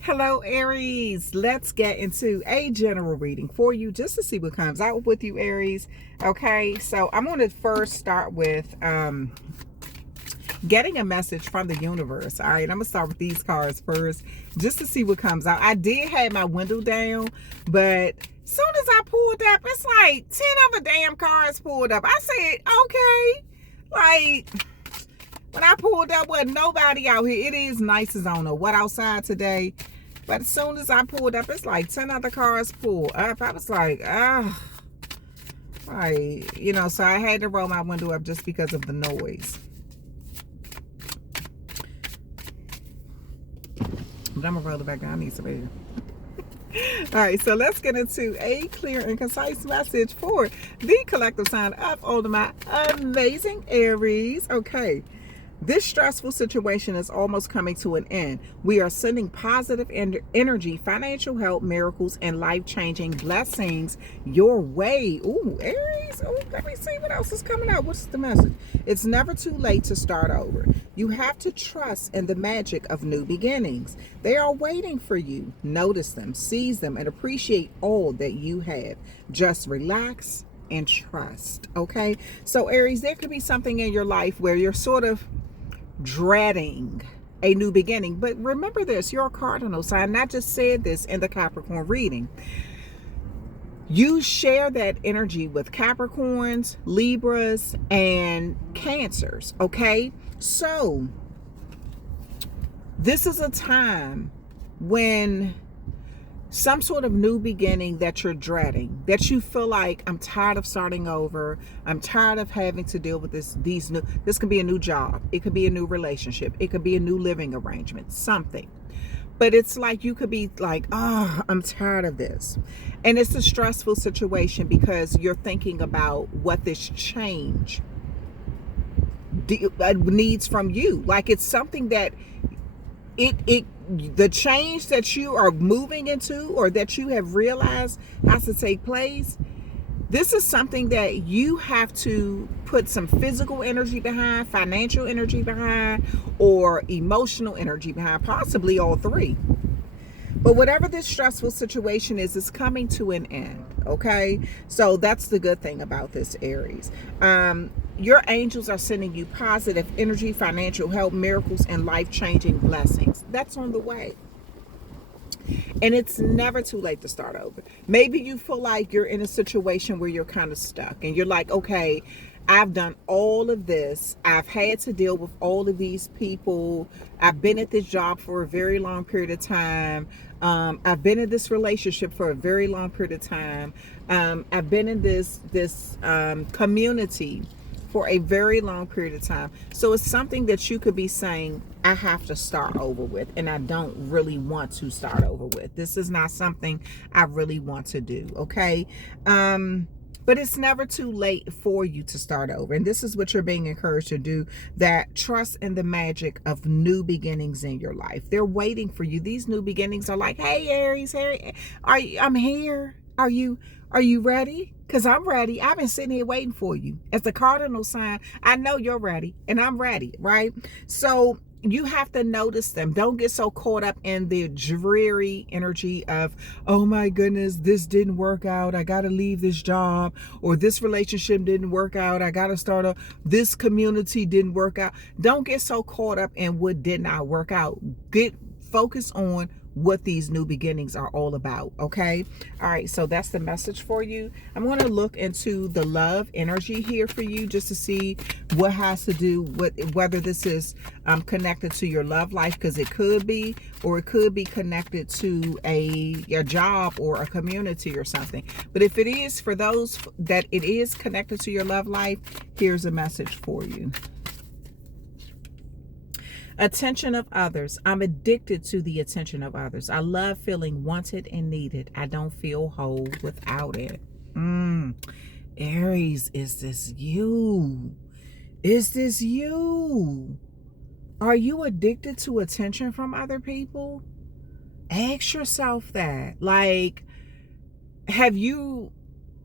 Hello, Aries. Let's get into a general reading for you just to see what comes out with you, Aries. Okay, so I'm going to first start with getting a message from the universe. All right, I'm going to start with these cards first just to see what comes out. I did have my window down, but soon as I pulled up, it's like 10 other damn cards pulled up. I said, okay, like... When I pulled up, wasn't nobody out here. It is nice as I don't know what outside today. But as soon as I pulled up, it's like 10 other cars pulled up. I was like, ah. So I had to roll my window up just because of the noise. But I'm going to roll it back down. I need some air. All right, so let's get into a clear and concise message for the collective sign of all of my amazing Aries. Okay. This stressful situation is almost coming to an end. We are sending positive energy, financial help, miracles, and life-changing blessings your way. Ooh, Aries. Ooh, let me see what else is coming out. What's the message? It's never too late to start over. You have to trust in the magic of new beginnings. They are waiting for you. Notice them, seize them, and appreciate all that you have. Just relax and trust. Okay? So, Aries, there could be something in your life where you're sort of dreading a new beginning. But remember this, you're a cardinal sign. I just said this in the Capricorn reading. You share that energy with Capricorns, Libras, and Cancers. Okay? So this is a time when some sort of new beginning that you're dreading, that you feel like, I'm tired of starting over. I'm tired of having to deal with this could be a new job. It could be a new relationship. It could be a new living arrangement, something. But it's like you could be like, I'm tired of this. And it's a stressful situation because you're thinking about what this change needs from you. Like it's something that the change that you are moving into or that you have realized has to take place. This is something that you have to put some physical energy behind, financial energy behind, or emotional energy behind, possibly all three. But whatever this stressful situation is, it's coming to an end, okay? So that's the good thing about this, Aries. Your angels are sending you positive energy, financial help, miracles, and life-changing blessings. That's on the way. And it's never too late to start over. Maybe you feel like you're in a situation where you're kind of stuck and you're like, okay, I've done all of this. I've had to deal with all of these people. I've been at this job for a very long period of time. I've been in this relationship for a very long period of time. I've been in this community for a very long period of time. So it's something that you could be saying, I have to start over with, and I don't really want to start over with. This is not something I really want to do, okay? But it's never too late for you to start over. And this is what you're being encouraged to do, that trust in the magic of new beginnings in your life. They're waiting for you. These new beginnings are like, hey, Aries, I'm here. Are you ready? Because I'm ready. I've been sitting here waiting for you. As the cardinal sign, I know you're ready and I'm ready, right? So you have to notice them. Don't get so caught up in the dreary energy of, oh my goodness, this didn't work out. I got to leave this job, or this relationship didn't work out. I got to start this community didn't work out. Don't get so caught up in what did not work out. Get focused on what these new beginnings are all about. Okay. All right. So that's the message for you. I'm going to look into the love energy here for you just to see what has to do with whether this is connected to your love life, because it could be, or it could be connected to a job or a community or something. But if it is, for those that it is connected to your love life, here's a message for you. Attention of others. I'm addicted to the attention of others. I love feeling wanted and needed. I don't feel whole without it. Aries, is this you? Is this you? Are you addicted to attention from other people? Ask yourself that. Like, have you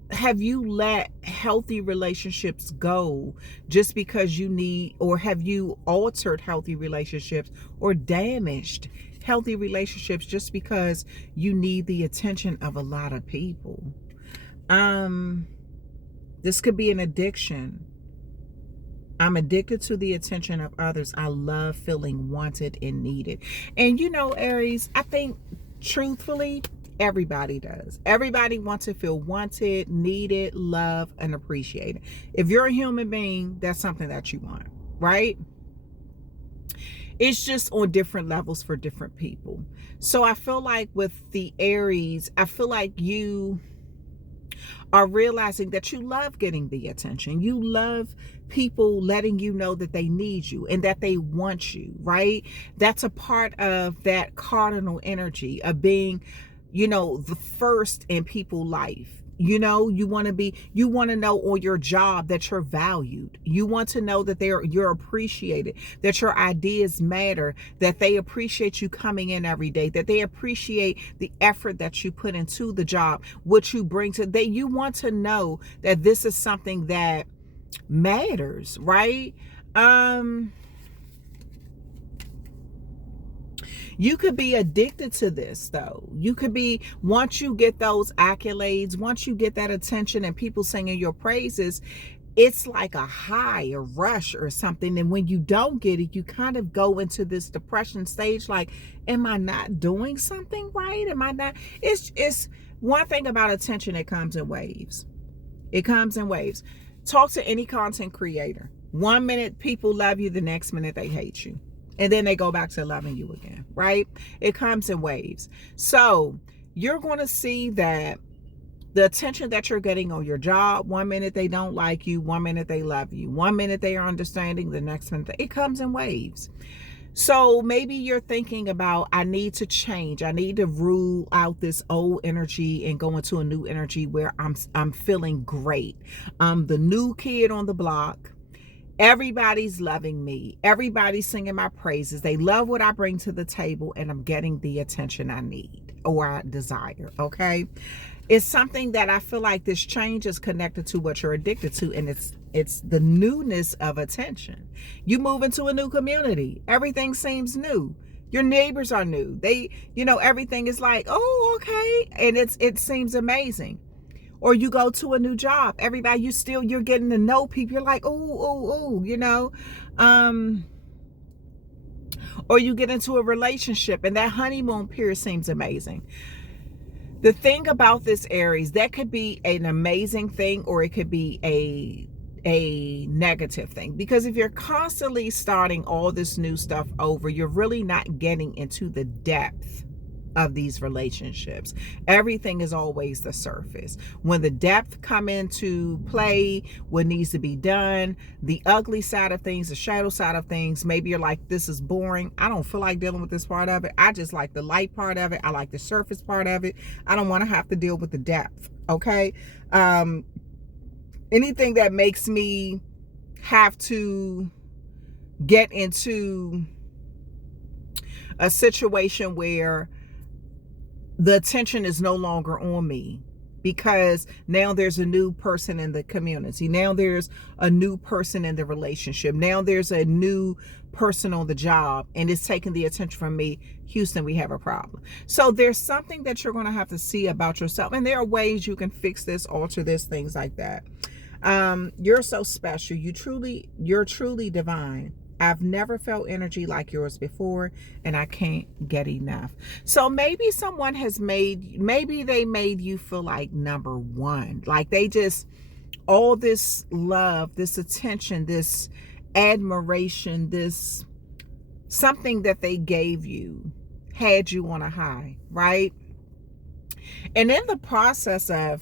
let healthy relationships go just because you need, or have you altered healthy relationships or damaged healthy relationships just because you need the attention of a lot of people. This could be an addiction. I'm addicted to the attention of others. I love feeling wanted and needed. And you know, Aries, I think truthfully, everybody does. Everybody wants to feel wanted, needed, loved, and appreciated. If you're a human being, that's something that you want, right? It's just on different levels for different people. So I feel like with the Aries, I feel like you are realizing that you love getting the attention. You love people letting you know that they need you and that they want you, right? That's a part of that cardinal energy of being, you know, the first in people's life. You know, you want to know on your job that you're valued. You want to know that you're appreciated, that your ideas matter, that they appreciate you coming in every day, that they appreciate the effort that you put into the job, what you bring to that. You want to know that this is something that matters, right? You could be addicted to this though. You could be, once you get those accolades, once you get that attention and people singing your praises, it's like a high, a rush or something. And when you don't get it, you kind of go into this depression stage. Like, am I not doing something right? Am I not? It's one thing about attention. It comes in waves. It comes in waves. Talk to any content creator. 1 minute people love you, the next minute they hate you. And then they go back to loving you again, right? It comes in waves. So you're going to see that the attention that you're getting on your job, 1 minute they don't like you, 1 minute they love you, 1 minute they are understanding, the next minute it comes in waves. So maybe you're thinking about, I need to change. I need to rule out this old energy and go into a new energy where I'm feeling great. I'm the new kid on the block. Everybody's loving me. Everybody's singing my praises. They love what I bring to the table, and I'm getting the attention I need or I desire, okay? It's something that I feel like this change is connected to what you're addicted to, and it's the newness of attention. You move into a new community. Everything seems new. Your neighbors are new. They, you know, everything is like, oh, okay. And it seems amazing. Or you go to a new job, everybody, you're getting to know people. You're like, oh, you know. Or you get into a relationship and that honeymoon period seems amazing. The thing about this Aries, that could be an amazing thing or it could be a negative thing. Because if you're constantly starting all this new stuff over, you're really not getting into the depth of these relationships. Everything is always the surface. When the depth come into play, what needs to be done, the ugly side of things, the shadow side of things, maybe you're like, this is boring. I don't feel like dealing with this part of it. I just like the light part of it. I like the surface part of it. I don't want to have to deal with the depth. Okay. Anything that makes me have to get into a situation where the attention is no longer on me because now there's a new person in the community. Now there's a new person in the relationship. Now there's a new person on the job and it's taking the attention from me. Houston, we have a problem. So there's something that you're going to have to see about yourself. And there are ways you can fix this, alter this, things like that. You're so special. You're truly divine. I've never felt energy like yours before, and I can't get enough. So maybe someone maybe they made you feel like number one. Like they just, all this love, this attention, this admiration, this something that they gave you had you on a high, right? And in the process of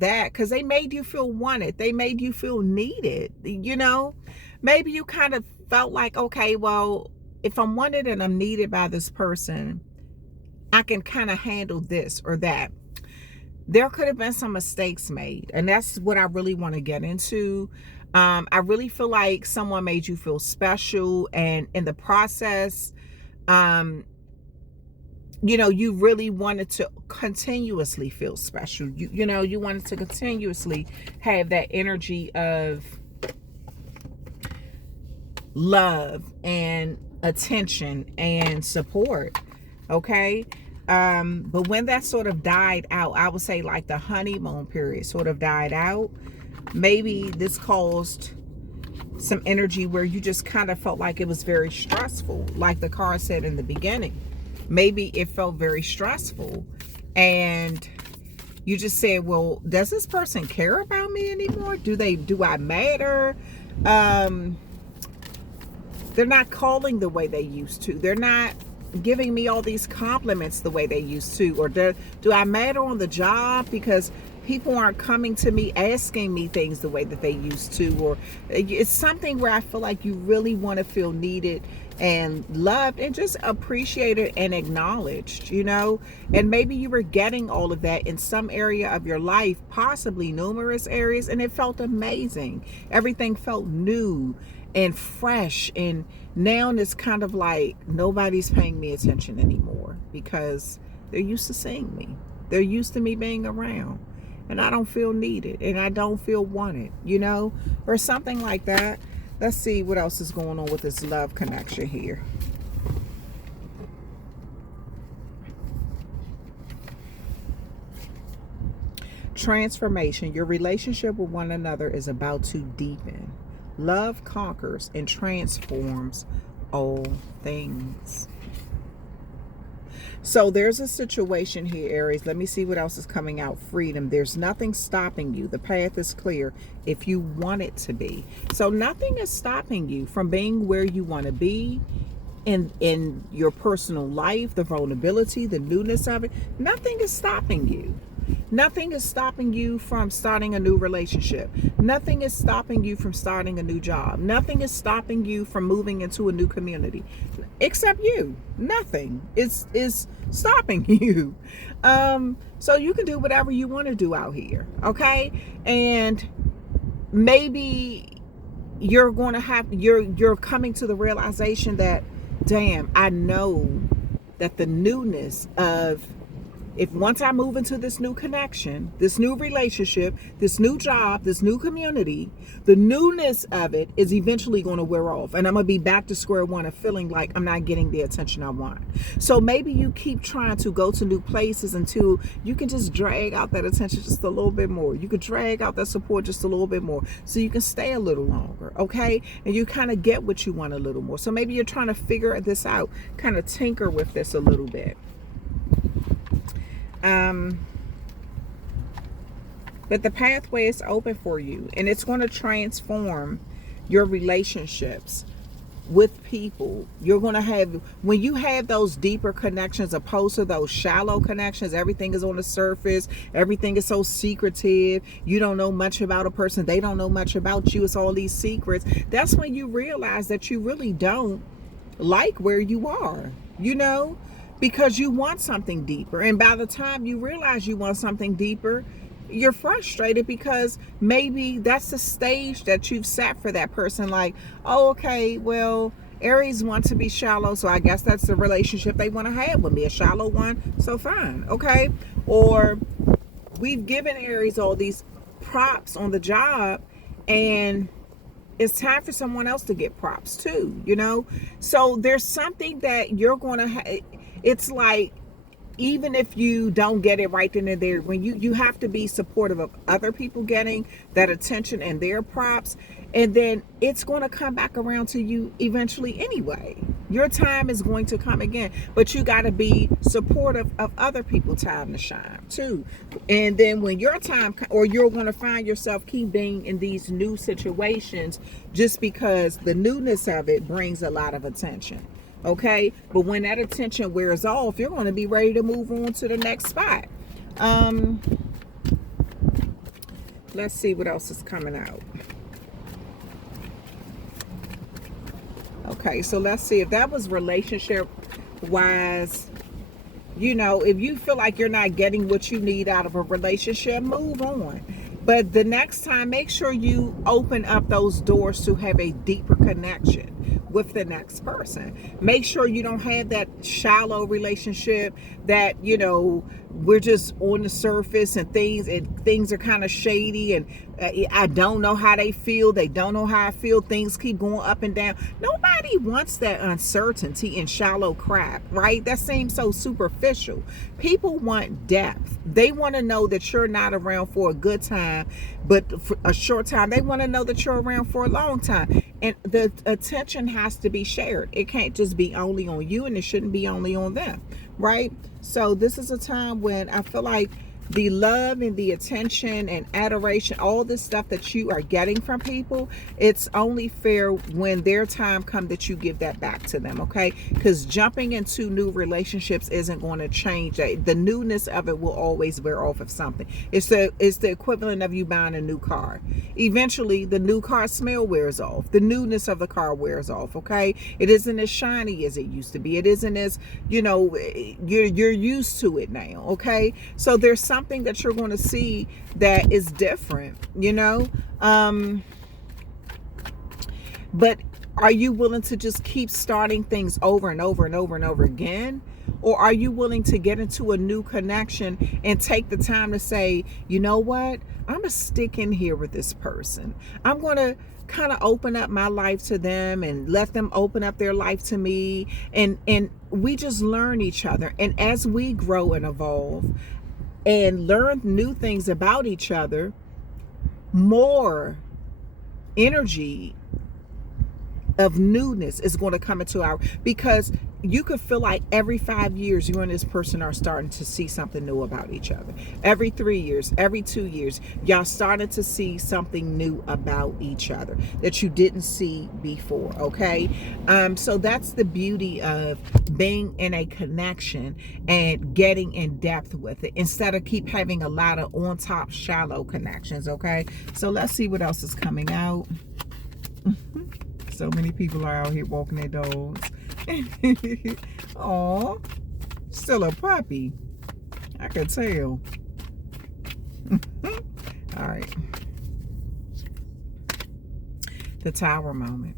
that, because they made you feel wanted, they made you feel needed, you know, maybe you kind of felt like, okay, well, if I'm wanted and I'm needed by this person, I can kind of handle this or that. There could have been some mistakes made, and that's what I really want to get into. I really feel like someone made you feel special, and in the process, you know, you really wanted to continuously feel special. You know, you wanted to continuously have that energy of love and attention and support. Okay. But when that sort of died out, I would say like the honeymoon period sort of died out, maybe this caused some energy where you just kind of felt like it was very stressful, like the card said in the beginning. Maybe it felt very stressful, and you just said, well, does this person care about me anymore? Do I matter? They're not calling the way they used to. They're not giving me all these compliments the way they used to. Or do I matter on the job because people aren't coming to me asking me things the way that they used to? Or it's something where I feel like you really want to feel needed and loved and just appreciated and acknowledged, you know? And maybe you were getting all of that in some area of your life, possibly numerous areas, and it felt amazing. Everything felt new and fresh, and now it's kind of like nobody's paying me attention anymore because they're used to seeing me. They're used to me being around, and I don't feel needed and I don't feel wanted, you know, or something like that. Let's see what else is going on with this love connection here. Transformation. Your relationship with one another is about to deepen. Love conquers and transforms all things. So there's a situation here, Aries. Let me see what else is coming out. Freedom. There's nothing stopping you. The path is clear if you want it to be. So nothing is stopping you from being where you want to be in your personal life, the vulnerability, the newness of it. Nothing is stopping you. Nothing is stopping you from starting a new relationship. Nothing is stopping you from starting a new job. Nothing is stopping you from moving into a new community, except you. Nothing is stopping you. So you can do whatever you want to do out here, okay? And maybe you're going to have you're coming to the realization that, damn, I know that the newness of, if once I move into this new connection, this new relationship, this new job, this new community, the newness of it is eventually going to wear off. And I'm going to be back to square one of feeling like I'm not getting the attention I want. So maybe you keep trying to go to new places until you can just drag out that attention just a little bit more. You could drag out that support just a little bit more so you can stay a little longer, okay? And you kind of get what you want a little more. So maybe you're trying to figure this out, kind of tinker with this a little bit. But the pathway is open for you, and it's going to transform your relationships with people. You're going to have, when you have those deeper connections opposed to those shallow connections, everything is on the surface, everything is so secretive, you don't know much about a person, they don't know much about you, it's all these secrets. That's when you realize that you really don't like where you are, you know, because you want something deeper. And by the time you realize you want something deeper, you're frustrated because maybe that's the stage that you've set for that person. Like, oh, okay, well, Aries wants to be shallow, so I guess that's the relationship they want to have with me, a shallow one, so fine, okay? Or we've given Aries all these props on the job, and it's time for someone else to get props too, you know? So there's something that you're going to it's like, even if you don't get it right then and there, when you have to be supportive of other people getting that attention and their props, and then it's going to come back around to you eventually anyway. Your time is going to come again, but you got to be supportive of other people's time to shine too. And then when your time, or you're going to find yourself keep being in these new situations just because the newness of it brings a lot of attention. Okay, but when that attention wears off, you're going to be ready to move on to the next spot. Let's see what else is coming out. Okay, so let's see if that was relationship wise. You know, if you feel like you're not getting what you need out of a relationship, move on. But the next time, make sure you open up those doors to have a deeper connection with the next person. Make sure you don't have that shallow relationship that, we're just on the surface and things are kind of shady, and I don't know how they feel. They don't know how I feel. Things keep going up and down. Nobody wants that uncertainty and shallow crap, right? That seems so superficial. People want depth. They want to know that you're not around for a good time, but for a short time. They want to know that you're around for a long time. And the attention has to be shared. It can't just be only on you, and it shouldn't be only on them, right? So this is a time when I feel like the love and the attention and adoration, all this stuff that you are getting from people, it's only fair when their time comes that you give that back to them, okay? Because jumping into new relationships isn't going to change that. The newness of it will always wear off of something. It's the equivalent of you buying a new car. Eventually, the new car smell wears off. The newness of the car wears off, okay? It isn't as shiny as it used to be. It isn't as, you're used to it now, okay? So there's something that you're going to see that is different, but are you willing to just keep starting things over and over and over and over again? Or are you willing to get into a new connection and take the time to say, you know what, I'm going to stick in here with this person. I'm going to kind of open up my life to them and let them open up their life to me. And we just learn each other. And as we grow and evolve and learn new things about each other, more energy of newness is going to come into our, because you could feel like every 5 years you and this person are starting to see something new about each other. Every 3 years, every 2 years, y'all started to see something new about each other that you didn't see before, okay? So that's the beauty of being in a connection and getting in depth with it instead of keep having a lot of on top shallow connections, okay? So let's see what else is coming out. So many people are out here walking their dogs. Aw, still a puppy. I could tell. All right. The tower moment.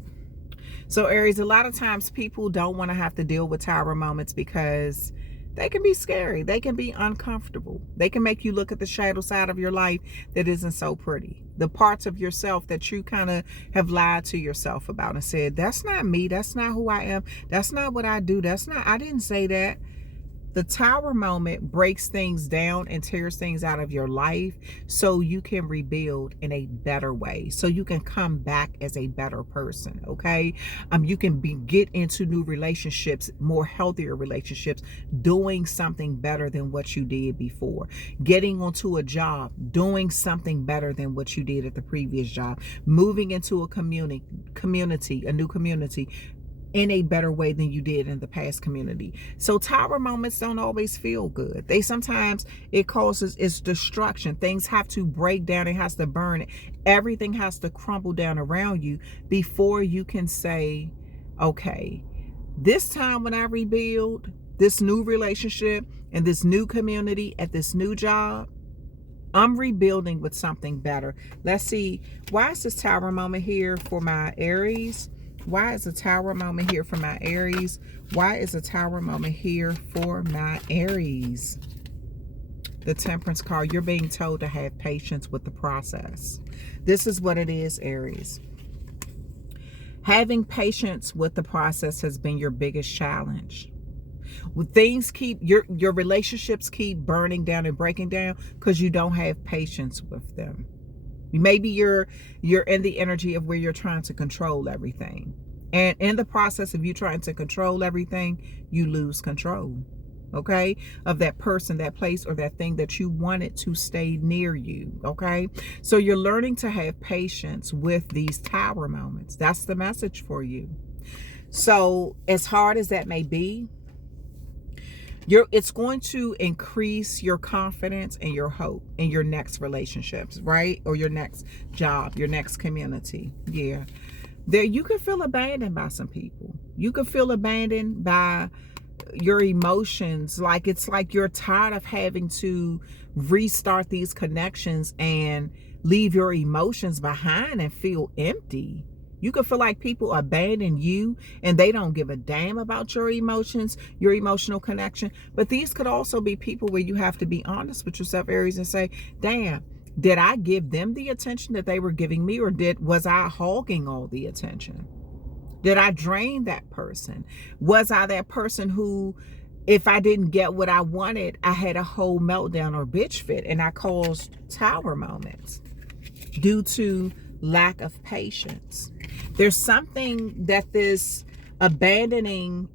So Aries, a lot of times people don't want to have to deal with tower moments because they can be scary. They can be uncomfortable. They can make you look at the shadow side of your life that isn't so pretty. The parts of yourself that you kind of have lied to yourself about and said, that's not me. That's not who I am. That's not what I do. I didn't say that. The tower moment breaks things down and tears things out of your life so you can rebuild in a better way. So you can come back as a better person, okay? You can get into new relationships, more healthier relationships, doing something better than what you did before. Getting onto a job, doing something better than what you did at the previous job. Moving into a community, a new community, in a better way than you did in the past community. So tower moments don't always feel good. Sometimes it causes its destruction. Things have to break down. It has to burn. Everything has to crumble down around you before you can say, okay, this time when I rebuild this new relationship and this new community at this new job, I'm rebuilding with something better. Let's see, why is this tower moment here for my Aries? Why is a tower moment here for my Aries? Why is a tower moment here for my Aries? The Temperance card. You're being told to have patience with the process. This is what it is, Aries. Having patience with the process has been your biggest challenge. When things keep, your relationships keep burning down and breaking down because you don't have patience with them. Maybe you're in the energy of where you're trying to control everything. And in the process of you trying to control everything, you lose control, okay, of that person, that place, or that thing that you wanted to stay near you, okay? So you're learning to have patience with these tower moments. That's the message for you. So as hard as that may be, it's going to increase your confidence and your hope in your next relationships, right? Or your next job, your next community. Yeah. There, you can feel abandoned by some people. You can feel abandoned by your emotions. Like it's like you're tired of having to restart these connections and leave your emotions behind and feel empty. You could feel like people abandon you and they don't give a damn about your emotions, your emotional connection. But these could also be people where you have to be honest with yourself, Aries, and say, damn, did I give them the attention that they were giving me, or was I hogging all the attention? Did I drain that person? Was I that person who, if I didn't get what I wanted, I had a whole meltdown or bitch fit, and I caused tower moments due to lack of patience? There's something that this abandoning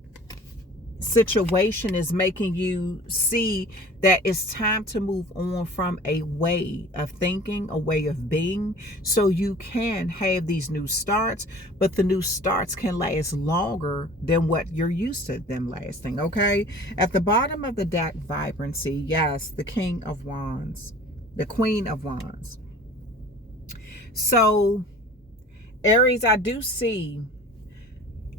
situation is making you see, that it's time to move on from a way of thinking, a way of being, so you can have these new starts, but the new starts can last longer than what you're used to them lasting, okay? At the bottom of the deck, vibrancy, yes, the King of Wands, the Queen of Wands. So, Aries, I do see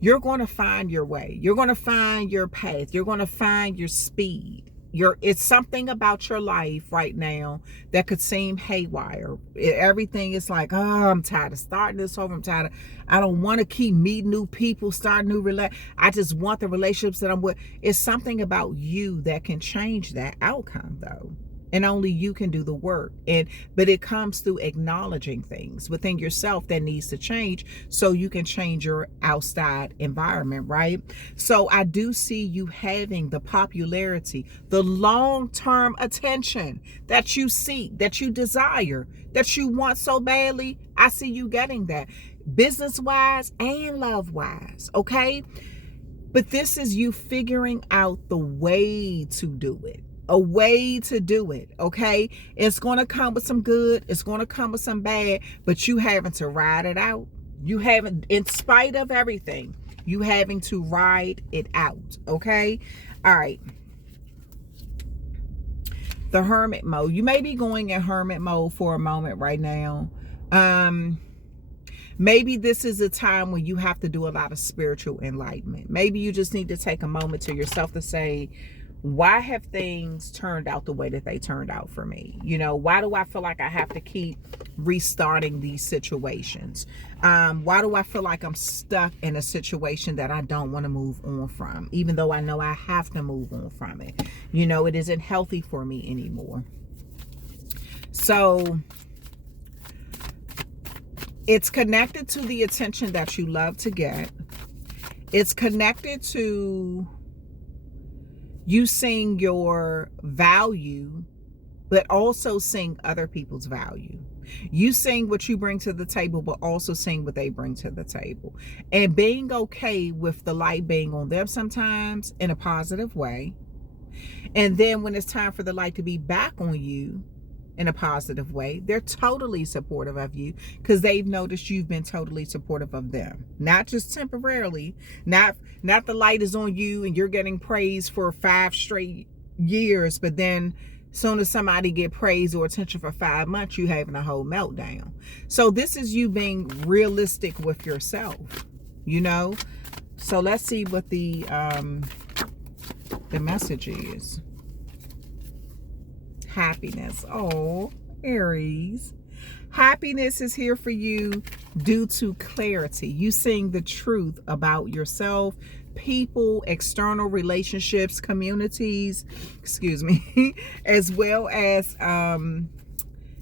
you're going to find your way. You're going to find your path. You're going to find your speed. It's something about your life right now that could seem haywire. Everything is like, oh, I'm tired of starting this over. I don't want to keep meeting new people, start new I just want the relationships that I'm with. It's something about you that can change that outcome, though. And only you can do the work. But it comes through acknowledging things within yourself that needs to change, so you can change your outside environment, right? So I do see you having the popularity, the long-term attention that you seek, that you desire, that you want so badly. I see you getting that, business-wise and love-wise, okay? But this is you figuring out the way to do it. A way to do it, okay? It's going to come with some good, it's going to come with some bad, but you having to ride it out. You haven't, in spite of everything, you having to ride it out, okay? All right. The hermit mode. You may be going in hermit mode for a moment right now. Maybe this is a time when you have to do a lot of spiritual enlightenment. Maybe you just need to take a moment to yourself to say, why have things turned out the way that they turned out for me? You know, why do I feel like I have to keep restarting these situations? Why do I feel like I'm stuck in a situation that I don't want to move on from, even though I know I have to move on from it? You know, it isn't healthy for me anymore. So it's connected to the attention that you love to get. It's connected to you seeing your value, but also seeing other people's value. You seeing what you bring to the table, but also seeing what they bring to the table. And being okay with the light being on them sometimes in a positive way. And then when it's time for the light to be back on you in a positive way, they're totally supportive of you because they've noticed you've been totally supportive of them. Not just temporarily, not the light is on you and you're getting praise for 5 straight years, but then soon as somebody get praise or attention for 5 months, you having a whole meltdown. So this is you being realistic with yourself, you know? So let's see what the message is. Happiness. Oh, Aries. Happiness is here for you due to clarity. You seeing the truth about yourself, people, external relationships, communities, excuse me, as well as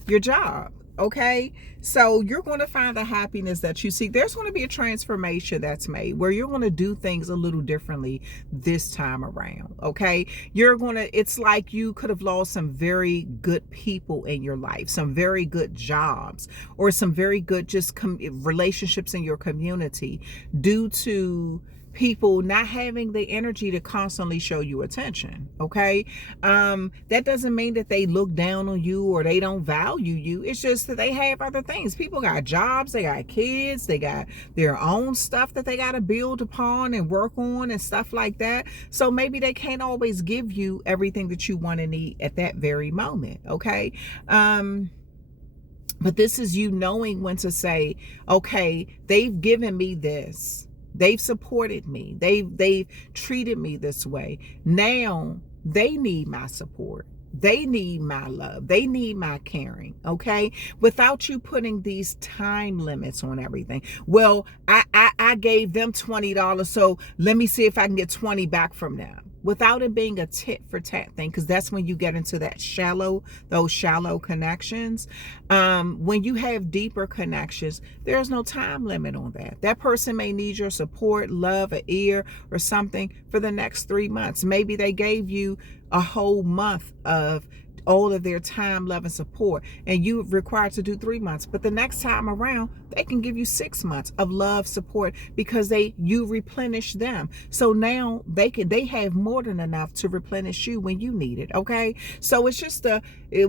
your job. Okay, so you're going to find the happiness that you seek. There's going to be a transformation that's made where you're going to do things a little differently this time around. Okay, it's like you could have lost some very good people in your life, some very good jobs, or some very good just relationships in your community due to people not having the energy to constantly show you attention. Okay, that doesn't mean that they look down on you or they don't value you. It's just that they have other things. People got jobs, they got kids, they got their own stuff that they got to build upon and work on and stuff like that. So maybe they can't always give you everything that you want and need at that very moment. Okay, but this is you knowing when to say, okay, they've given me this. They've supported me. They've treated me this way. Now they need my support. They need my love. They need my caring, okay? Without you putting these time limits on everything. Well, I gave them $20, so let me see if I can get 20 back from them. Without it being a tit for tat thing, because that's when you get into those shallow connections. When you have deeper connections, there's no time limit on that. That person may need your support, love, an ear, or something for the next 3 months. Maybe they gave you a whole month of all of their time, love, and support, and you required to do 3 months. But the next time around, they can give you 6 months of love, support, because you replenish them. So now they have more than enough to replenish you when you need it. Okay, so it's just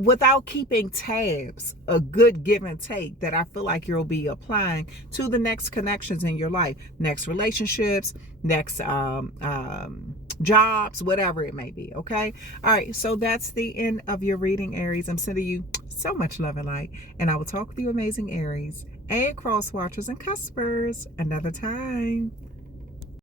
without keeping tabs, a good give and take that I feel like you'll be applying to the next connections in your life, next relationships, next jobs, whatever it may be. Okay, all right, so that's the end of your reading, Aries. I'm sending you so much love and light, and I will talk with you, amazing Aries and cross watchers and cuspers, another time.